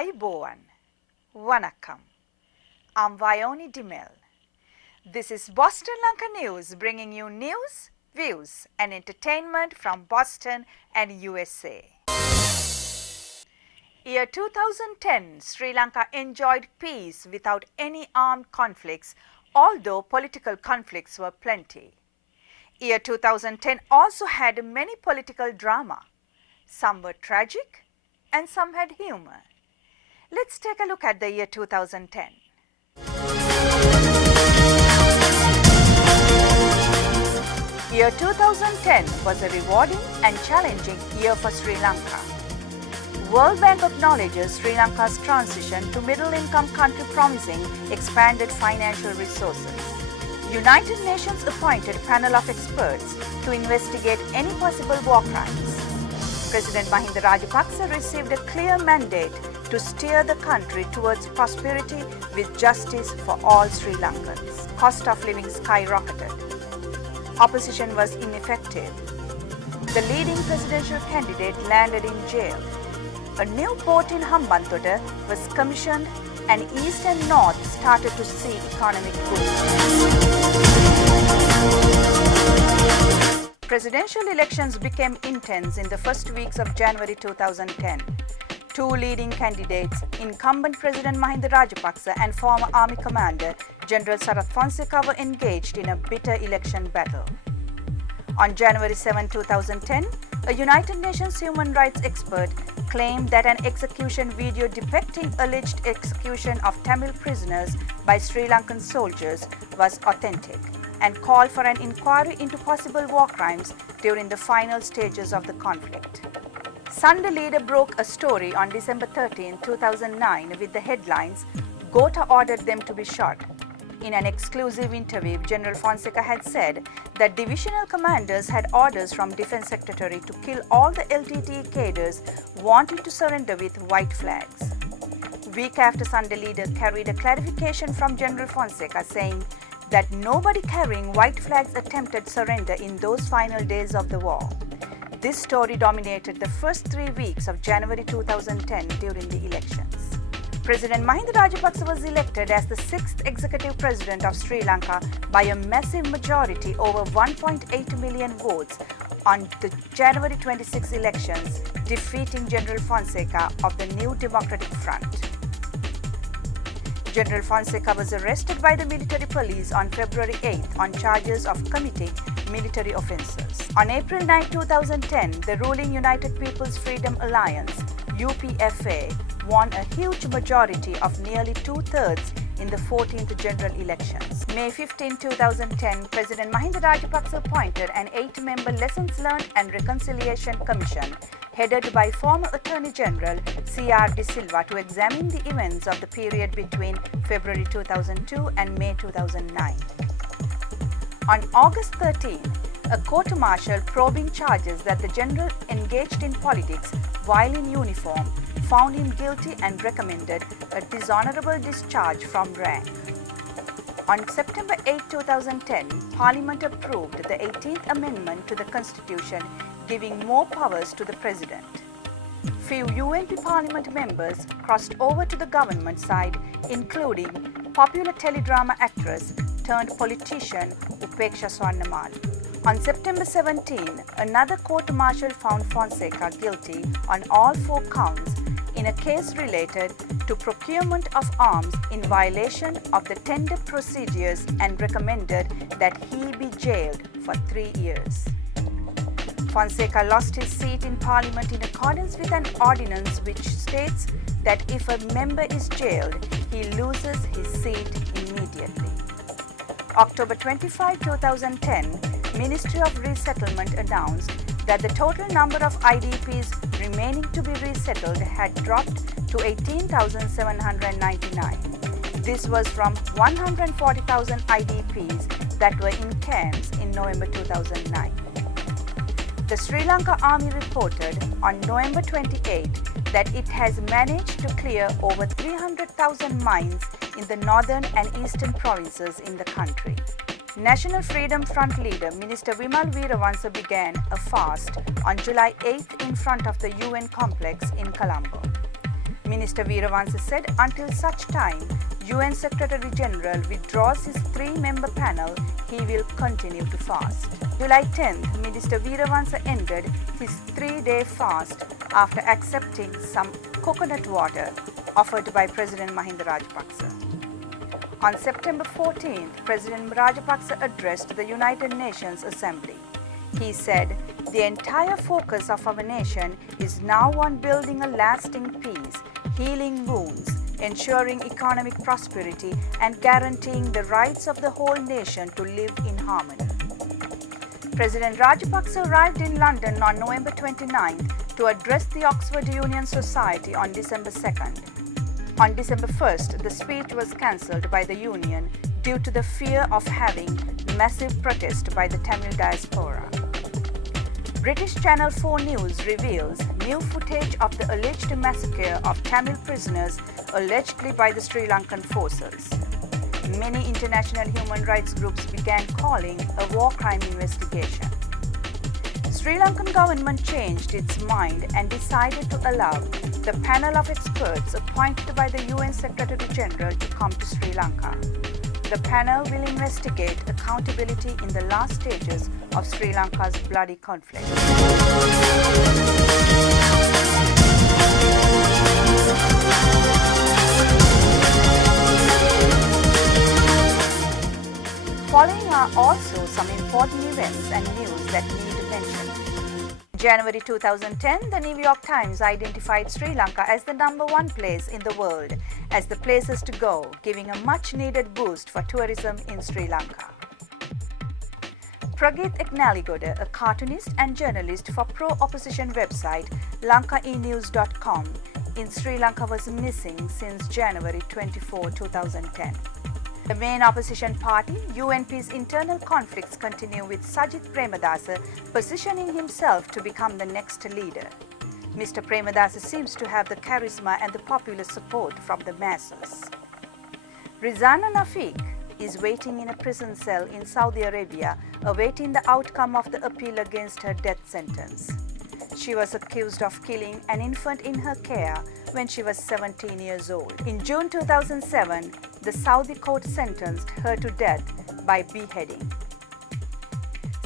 Ayubowan, Vanakkam. I'm Vayoni Dimel. This is Boston Lanka News, bringing you news, views and entertainment from Boston and USA. Year 2010, Sri Lanka enjoyed peace without any armed conflicts, although political conflicts were plenty. Year 2010 also had many political drama. Some were tragic and some had humor. Let's take a look at the year 2010. Year 2010 was a rewarding and challenging year for Sri Lanka. World Bank acknowledges Sri Lanka's transition to middle-income country, promising expanded financial resources. United Nations appointed a panel of experts to investigate any possible war crimes. President Mahinda Rajapaksa received a clear mandate to steer the country towards prosperity with justice for all Sri Lankans. Cost of living skyrocketed. Opposition was ineffective. The leading presidential candidate landed in jail. A new port in Hambantota was commissioned and East and North started to see economic boost. Presidential elections became intense in the first weeks of January 2010. Two leading candidates, incumbent President Mahinda Rajapaksa and former Army Commander General Sarath Fonseca, were engaged in a bitter election battle. On January 7, 2010, a United Nations human rights expert claimed that an execution video depicting alleged execution of Tamil prisoners by Sri Lankan soldiers was authentic and called for an inquiry into possible war crimes during the final stages of the conflict. Sunday Leader broke a story on December 13, 2009 with the headlines, "Gota ordered them to be shot." In an exclusive interview, General Fonseca had said that divisional commanders had orders from Defense Secretary to kill all the LTTE cadres wanting to surrender with white flags. Week after, Sunday Leader carried a clarification from General Fonseca saying that nobody carrying white flags attempted surrender in those final days of the war. This story dominated the first 3 weeks of January 2010 during the elections. President Mahinda Rajapaksa was elected as the 6th executive president of Sri Lanka by a massive majority, over 1.8 million votes, on the January 26 elections, defeating General Fonseca of the New Democratic Front. General Fonseca was arrested by the military police on February 8 on charges of committing military offences. On April 9, 2010, the ruling United People's Freedom Alliance, UPFA, won a huge majority of nearly 2/3 in the 14th general elections. May 15, 2010, President Mahinda Rajapaksa appointed an 8-member Lessons Learned and Reconciliation Commission headed by former Attorney General C.R. De Silva to examine the events of the period between February 2002 and May 2009. On August 13, a court-martial probing charges that the general engaged in politics while in uniform found him guilty and recommended a dishonorable discharge from rank. On September 8, 2010, Parliament approved the 18th Amendment to the Constitution, giving more powers to the President. Few UNP Parliament members crossed over to the government side, including popular teledrama actress turned politician Upeksha Swarnamal. On September 17, another court-martial found Fonseca guilty on all 4 counts in a case related to procurement of arms in violation of the tender procedures and recommended that he be jailed for 3 years. Fonseca lost his seat in Parliament in accordance with an ordinance which states that if a member is jailed, he loses his seat immediately. October 25, 2010, Ministry of Resettlement announced that the total number of IDPs remaining to be resettled had dropped to 18,799. This was from 140,000 IDPs that were in camps in November 2009. The Sri Lanka Army reported on November 28 that it has managed to clear over 300,000 mines in the northern and eastern provinces in the country. National Freedom Front leader Minister Vimal Weerawansa began a fast on July 8 in front of the UN complex in Colombo. Minister Weerawansa said until such time UN Secretary General withdraws his 3-member panel, he will continue to fast. July 10th, Minister Weerawansa ended his 3-day fast after accepting some coconut water offered by President Mahinda Rajapaksa. On September 14th, President Rajapaksa addressed the United Nations Assembly. He said, "The entire focus of our nation is now on building a lasting peace, healing wounds, ensuring economic prosperity, and guaranteeing the rights of the whole nation to live in harmony." President Rajapaksa arrived in London on November 29th to address the Oxford Union Society on December 2nd. On December 1st, the speech was cancelled by the Union due to the fear of having massive protest by the Tamil diaspora. British Channel 4 News reveals new footage of the alleged massacre of Tamil prisoners allegedly by the Sri Lankan forces. Many international human rights groups began calling a war crime investigation. Sri Lankan government changed its mind and decided to allow the panel of experts appointed by the UN Secretary General to come to Sri Lanka. The panel will investigate accountability in the last stages of Sri Lanka's bloody conflict. Following are also some important events and news that need mention. January 2010, the New York Times identified Sri Lanka as the #1 place in the world as the places to go, giving a much-needed boost for tourism in Sri Lanka. Pragit Eknaligoda, a cartoonist and journalist for pro-opposition website lankaenews.com in Sri Lanka, was missing since January 24, 2010. The main opposition party, UNP's internal conflicts continue with Sajith Premadasa positioning himself to become the next leader. Mr. Premadasa seems to have the charisma and the popular support from the masses. Rizana Nafiq is waiting in a prison cell in Saudi Arabia, awaiting the outcome of the appeal against her death sentence. She was accused of killing an infant in her care when she was 17 years old. In June 2007, the Saudi court sentenced her to death by beheading.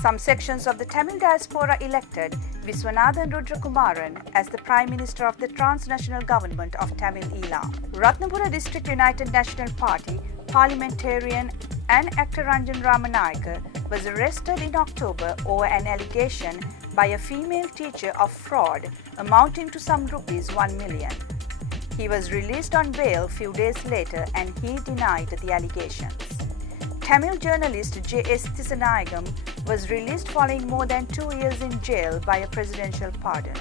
Some sections of the Tamil diaspora elected Viswanathan Rudrakumaran as the Prime Minister of the transnational government of Tamil Eelam. Ratnapura District United National Party parliamentarian and actor Ranjan Ramanayaka was arrested in October over an allegation by a female teacher of fraud amounting to some ₹1 million. He was released on bail few days later and he denied the allegations. Tamil journalist J.S. Thisanayagam was released following more than 2 years in jail by a presidential pardon.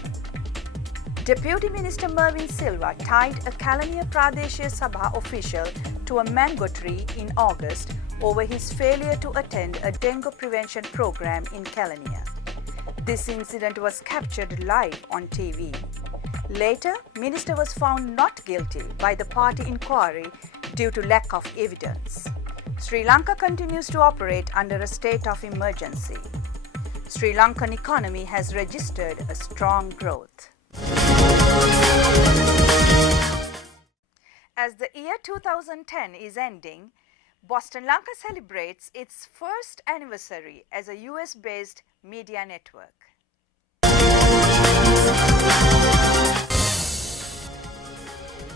Deputy Minister Mervyn Silva tied a Kalaniya Pradeshiya Sabha official to a mango tree in August over his failure to attend a dengue prevention program in Kalaniya. This incident was captured live on TV. Later, Minister was found not guilty by the party inquiry due to lack of evidence. Sri Lanka continues to operate under a state of emergency. Sri Lankan economy has registered a strong growth. As the year 2010 is ending, Boston Lanka celebrates its first anniversary as a US-based media network.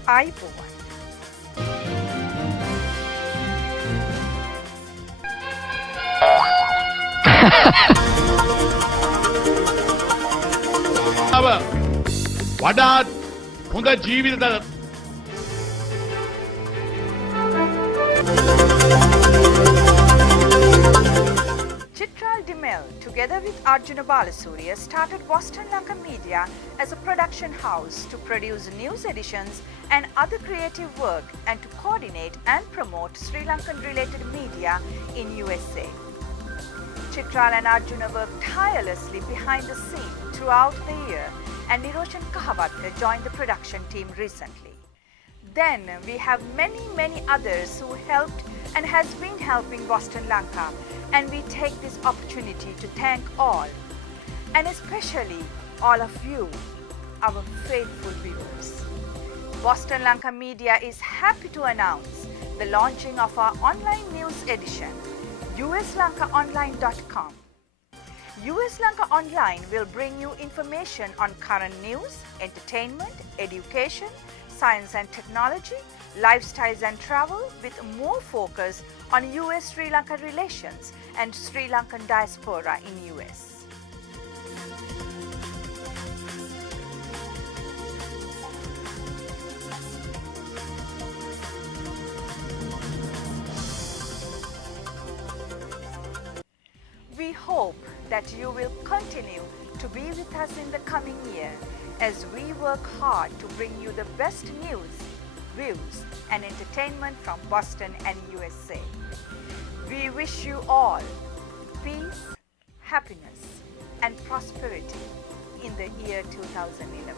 Aibowan. වඩාත් හොඳ ජීවිත Chitral Dimel, together with Arjuna Balasuriya, started Boston Lanka Media as a production house to produce news editions and other creative work and to coordinate and promote Sri Lankan-related media in USA. Chitral and Arjuna worked tirelessly behind the scene throughout the year, and Niroshan Kahavatka joined the production team recently. Then we have many others who helped and has been helping Boston Lanka, and we take this opportunity to thank all, and especially all of you, our faithful viewers. Boston Lanka Media is happy to announce the launching of our online news edition, uslankaonline.com. US Lanka Online will bring you information on current news, entertainment, education, science and technology, lifestyles and travel, with more focus on US-Sri Lanka relations and Sri Lankan diaspora in US. We hope that you will continue to be with us in the coming year as we work hard to bring you the best news, views, and entertainment from Boston and USA. We wish you all peace, happiness, and prosperity in the year 2011.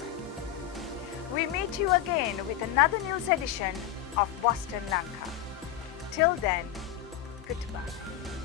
We meet you again with another news edition of Boston Lanka. Till then, goodbye.